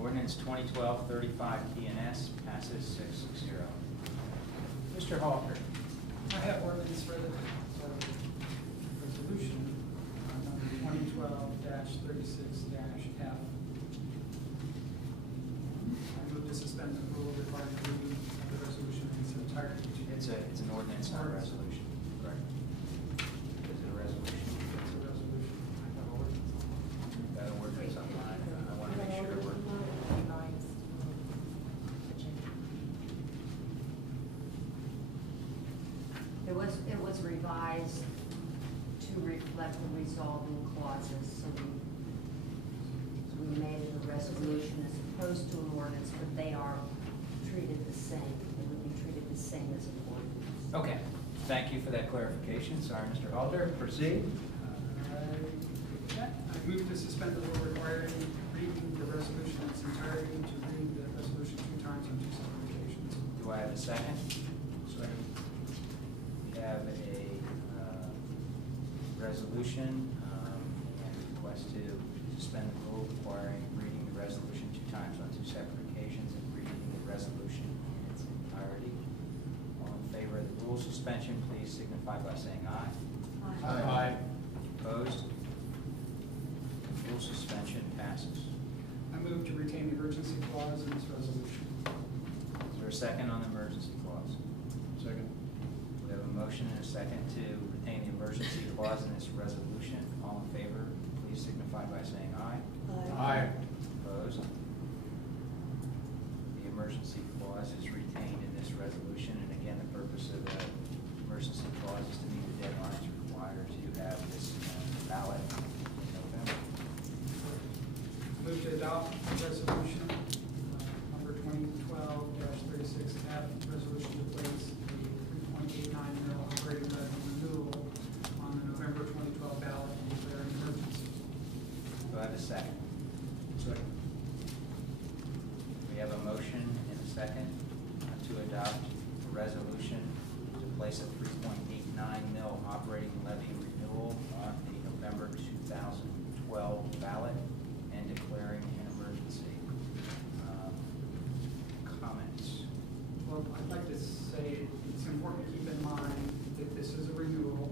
Ordinance 2012-35 TNS passes 6-0. Mr. Halter. I have ordinance resolution number 2012-36-F. I move to suspend the rule requiring reading of the resolution in its entirety. It's an ordinance, not a resolution. Correct. Is it a resolution? It's a resolution. I have an ordinance. Got an ordinance on mine. I want to make sure we're. It was revised to reflect the resolving clauses, so we made it a resolution as opposed to an ordinance, but they are treated the same. They would be treated the same as an ordinance. Okay. Thank you for that clarification. Sorry, Mr. Halter. Proceed. I move to suspend the rule requiring reading the resolution in its entirety, to read the resolution 2 times on 2 separate occasions. Do I have a second? Second. We have a resolution and request to suspend the rule requiring reading the resolution 2 times on 2 separate occasions and reading the resolution in its entirety. All in favor of the rule suspension, please signify by saying aye. Aye. Opposed? Rule suspension passes. I move to retain the emergency clause in this resolution. Is there a second on the emergency clause? Second. We have a motion and a second to retain the emergency clause in this resolution. All in favor, please signify by saying aye. Aye. Opposed? The emergency clause is retained in this resolution, and again, the purpose of the emergency clause is to meet the deadlines required to have this ballot in November. Move to adopt resolution number 2012-36F, resolution to place the 3.89 mil operating levy renewal on the November 2012 ballot and declare an emergency. Do I have a second? Second. We have a motion and a second to adopt a resolution to place a 3.89 mil operating levy renewal on the November 2012 ballot and declaring an emergency. Comments? Well, I'd like to say it's important to keep in mind that this is a renewal.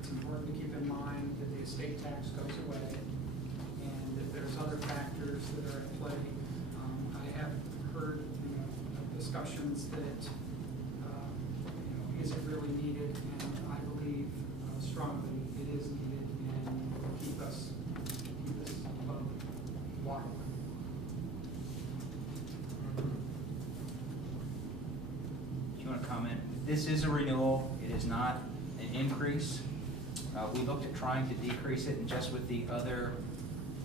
It's important to keep in mind that the estate tax goes away and that there's other factors that are at play. I have heard discussions that is it really needed, and I believe strongly it is needed and will keep us above water. Do you want to comment? This is a renewal. It is not an increase. We looked at trying to decrease it, and just with the other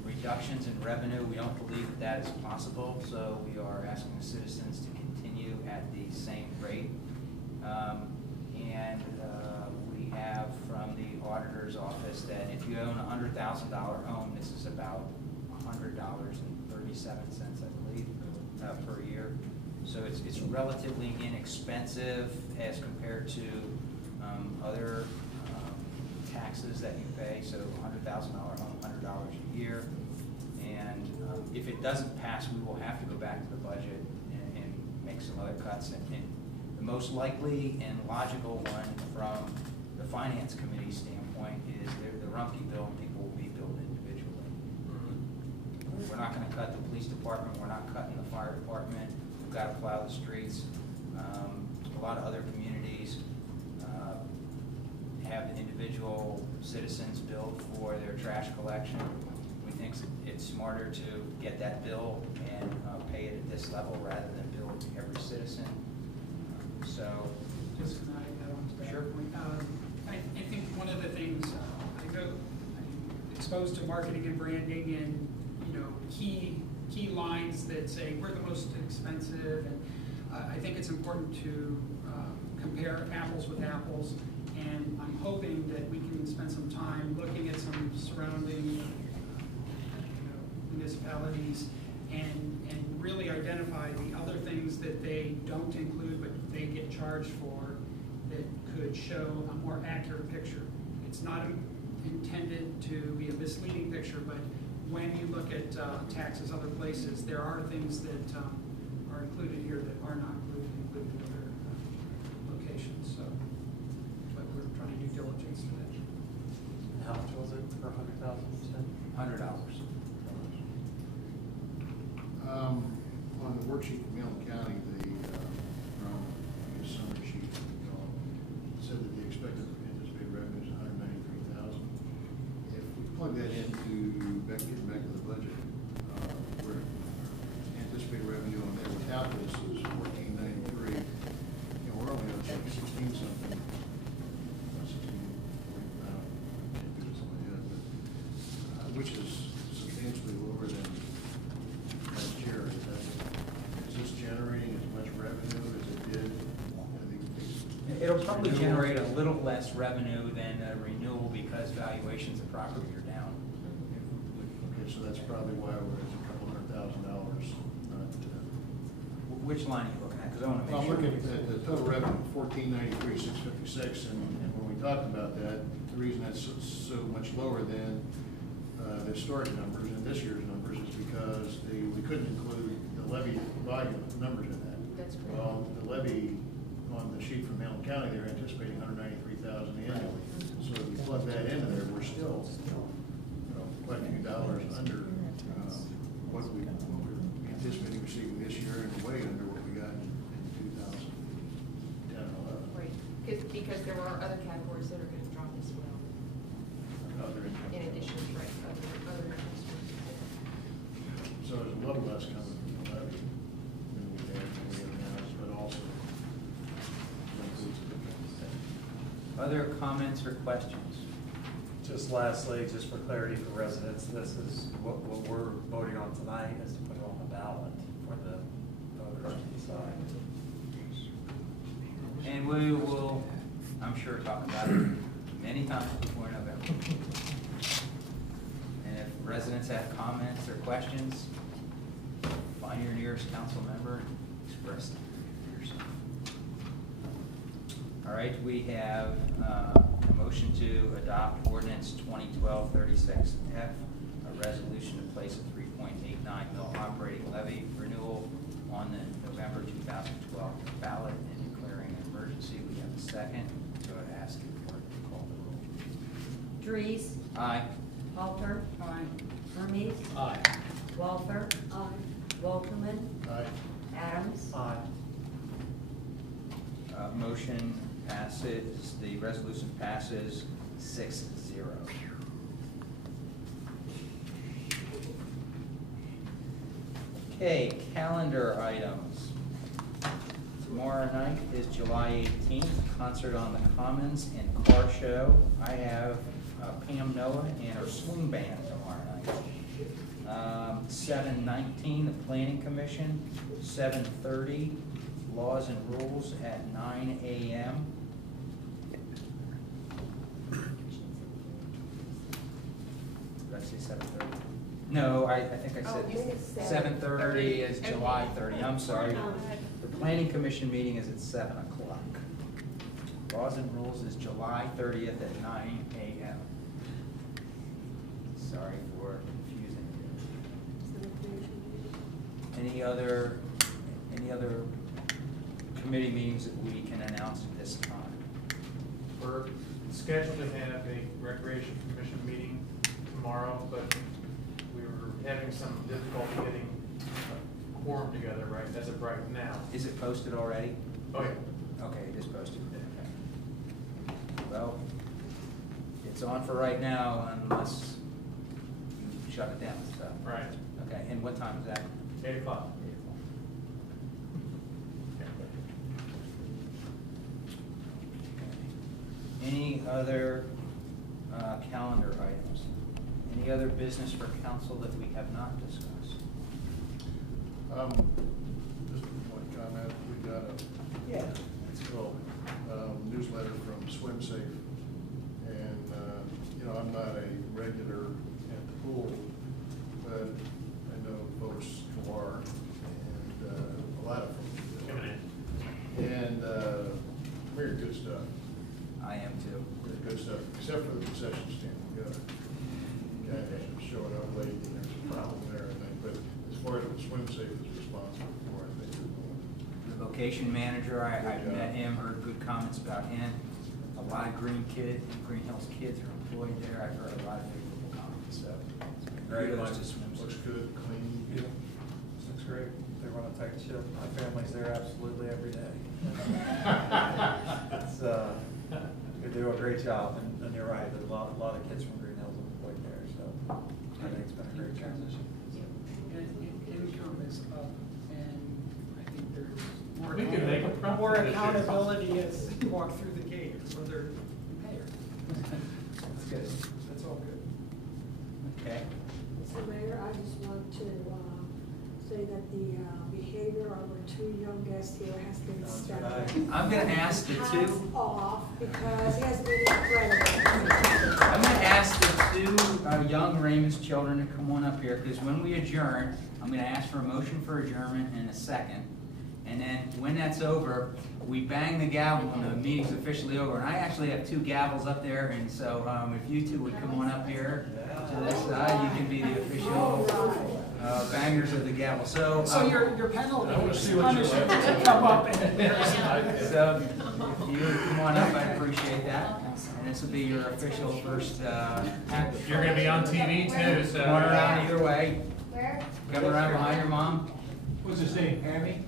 reductions in revenue, we don't believe that that is possible. So we are asking the citizens to continue at the same rate. We have from the auditor's office that if you own a $100,000 home, this is about $100.37, I believe, per year. So it's relatively inexpensive as compared to other taxes that you pay. So $100,000 home, $100 a year. And if it doesn't pass, we will have to go back to the budget and make some other cuts. And the most likely and logical one from the Finance Committee standpoint is the Rumpke bill, and people will be billed individually. We're not going to cut the police department. We're not cutting the fire department. We've got to plow the streets. A lot of other communities have individual citizens billed for their trash collection. We think it's smarter to get that bill and pay it at this level rather than bill every citizen. So, Just can I add on to that Sure. point? I think one of the things I'm exposed to marketing and branding, and key lines that say we're the most expensive, and I think it's important to compare apples with apples. And I'm hoping that we can spend some time looking at some surrounding municipalities and really identify the other things that they don't include but they get charged for that could show a more accurate picture. It's not intended to be a misleading picture, but when you look at taxes other places, there are things that are included here that are not included in other locations, so that's why we're trying to do diligence for that. How much was it per 100,000 you said? $100. On the worksheet from Milton County, from the summary sheet, said that the expected anticipated revenue is $193,000. If we plug that into, getting back to the budget, where anticipated revenue on there without this is $1,493, we're only up to 16 something. 16, I can't do this in my head, but, which is substantially lower than last year. Is this generating as much revenue as it did? It'll probably generate a little less revenue than a renewal because valuations of property are down. Okay, so that's probably why we're at a couple $100,000, not. Which line are you looking at? Because I want to Well, make I'm sure. looking at the total revenue, 1493,656, and when we talked about that, the reason that's so much lower than the historic numbers and this year's numbers is because we couldn't include the levy volume numbers in that. That's correct. Well, the levy on the sheet from Hamilton County, they're anticipating 193,000 annually. So if we plug that into there, we're still, quite a few dollars under what we were anticipating receiving this year, and way under what we got in 2010 and 11. Right, because there are other categories that are going to drop as well, Other income. in addition, right, other income sources. So there's a little less coming from the levy than we have now, but also includes the Other comments or questions? Just lastly, just for clarity for residents, this is what we're voting on tonight is to put it on the ballot for the voters to decide. And we will, I'm sure, talk about it many times before November. And if residents have comments or questions, find your nearest council member and express them yourself. All right, we have a motion to adopt ordinance 2012-36F, a resolution to place a 3.89 mil operating levy renewal on the November 2012 ballot and declaring an emergency. We have a second. So I'd ask you for to call the roll. Dries, Aye. Halter, Aye. Hermes, Aye. Walther, Wolferman, Aye. Adams, Aye. Motion passes, the resolution passes 6-0. Okay, calendar items. Tomorrow night is July 18th, concert on the Commons and car show. I have Pam Noah and her swing band tomorrow night. 7:19, the Planning Commission. 7:30, Laws and Rules at 9 a.m. Did I say 7:30? No, I think I Oh, you said said 7:30 is Okay. July 30. I'm sorry. The Planning Commission meeting is at 7 o'clock. Laws and Rules is July 30th at 9 a.m. Sorry for confusing you. Any other committee meetings that we can announce at this time? We're scheduled to have a Recreation Commission meeting tomorrow, but we were having some difficulty getting a quorum together, right, as of right now. Is it posted already? Oh, yeah. Okay, it is posted. Okay. Well, it's on for right now unless you shut it down, so. Right. Okay, and what time is that? 8 o'clock. 8 o'clock. Any other calendar items? Any other business for council that we have not discussed? Just one comment, we got a Yeah. little newsletter from Swim Safe, and, I'm not a regular at the pool, but I know folks who are, and a lot of folks. Coming in. And very good stuff, I am too. very good stuff, except for the concession stand. We got a guy showing up late, and safe is responsible for, I think. The vocation manager, I met him, heard good comments about him. A lot of Greenhills kids are employed there. I've heard a lot of favorable comments, so. Great. kudos to Swims. Looks good, clean. Yeah, looks great. They run a tight ship. My family's there absolutely every day. It's, they do a great job, and you're right, there's a lot of kids from Greenhills employed there, so I think it's been a great transition. And income is up, and I think there's more. We can make a profit More this year. accountability as you walk through the gate, or their mayor. That's good. That's all good. Okay. Mr. Mayor, I just want to say that the behavior of our two young guests here has been That's stellar. right. I'm gonna ask the Hats two, off, because he has been incredible. I'm gonna ask the two young Ramus children to come on up here, because when we adjourn, I'm gonna ask for a motion for adjournment in a second. And then when that's over, we bang the gavel when the meeting's officially over. And I actually have two gavels up there, and so if you two would come on up here to this side, you can be the official bangers of the gavel. So, So your penalty I wanna is see what you punishment like. to come up and. so if you would come on up, I'd appreciate that. And this will be your official first act. You're gonna be on TV too, so. Come on around either way. Where? Come around behind your mom. What's his name? Hammy?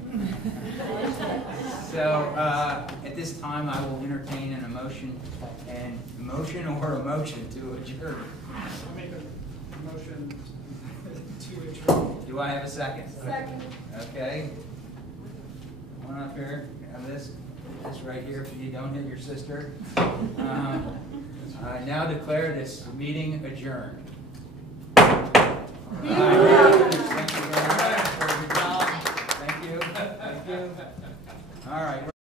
So, at this time, I will entertain an emotion or a motion to adjourn. I'll make a motion to adjourn. Do I have a second? Second. Okay. Come on up here, have this right here, if you don't hit your sister. I now declare this meeting adjourned. Thank you very much for your job. Thank you. All right.